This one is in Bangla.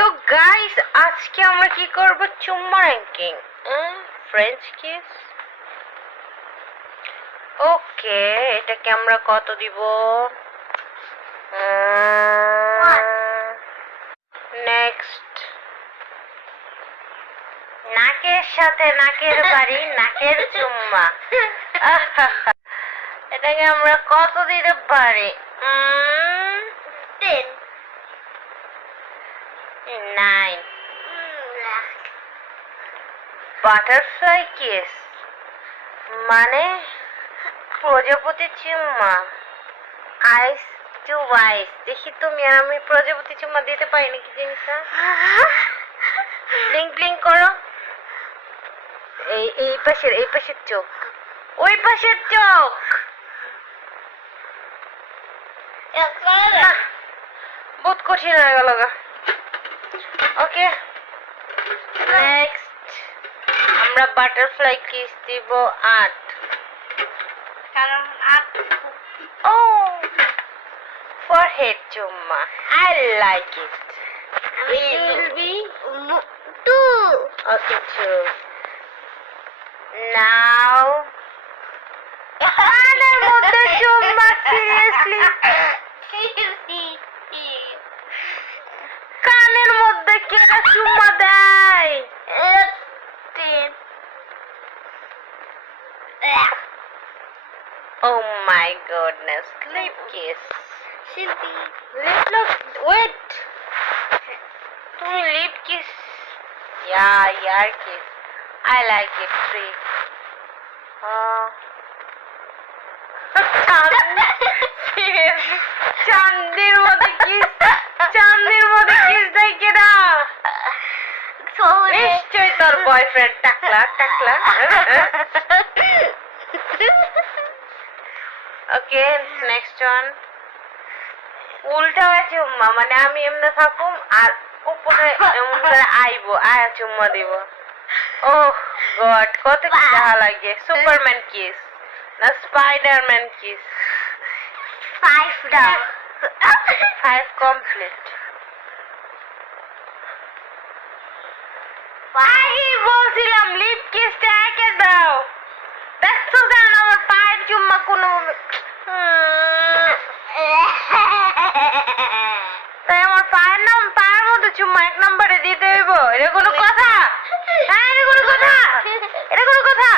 তো গাইস আজকে আমরা কি করব চুম্মা র্যাঙ্কিং ফ্রেঞ্চ কিস ওকে এটাকে আমরা কত দিব নেক্সট নাকের সাথে নাকের বাড়ি নাকের চুম্মা এটাকে আমরা কত দিতে পারি 10 9 বাটারফ্লাই কিস মানে প্রজাপতি চুম্মা আইস টু আইস দেখি তুমি আর আমি প্রজাপতি চুম্মা দিতে পারি নাকি জিনিসটা ব্লিং ব্লিং করো এই পাশের চোখ ওই পাশের চোখ বহুত কঠিন হয়ে গেল গা ওকে নেক্সট আমরা বাটারফ্লাই কিস দিব 8 কারণ 8 ও forehead chumma I like it will be 2 okay 2 now কানের মধ্যে চুম্মা সিরিয়াসলি কানের মধ্যে কে চুম্মা দেয় Oh my goodness, lip kiss. Lip look, wait. Lip kiss. Yeah, your kiss. I like it, 3. Chandir mode kiss. Chandir mode kiss দেখে না নিশ্চয় তোর বয়ফ্রেন্ড টাকলা ওকে নেক্সট ওয়ান উল্টা চুম্মা মানে আমি এমনি থাকুম আর উপরে এমন করে আয়া চুম্মা দিব ওহ গড কত কি ভালো লাগে সুপারম্যান কিস না স্পাইডারম্যান কিস 5 দাও 5 কমপ্লিট বলছিলাম লিপ কিসটা একে দাও দেখছো জান আমার পায়ের চুম্মা কোনো তাই আমার পায়ের মধ্যে চুম্মা 1 নম্বরে দিতে হইব এটা কোনো কথা হ্যাঁ এটা কোনো কথা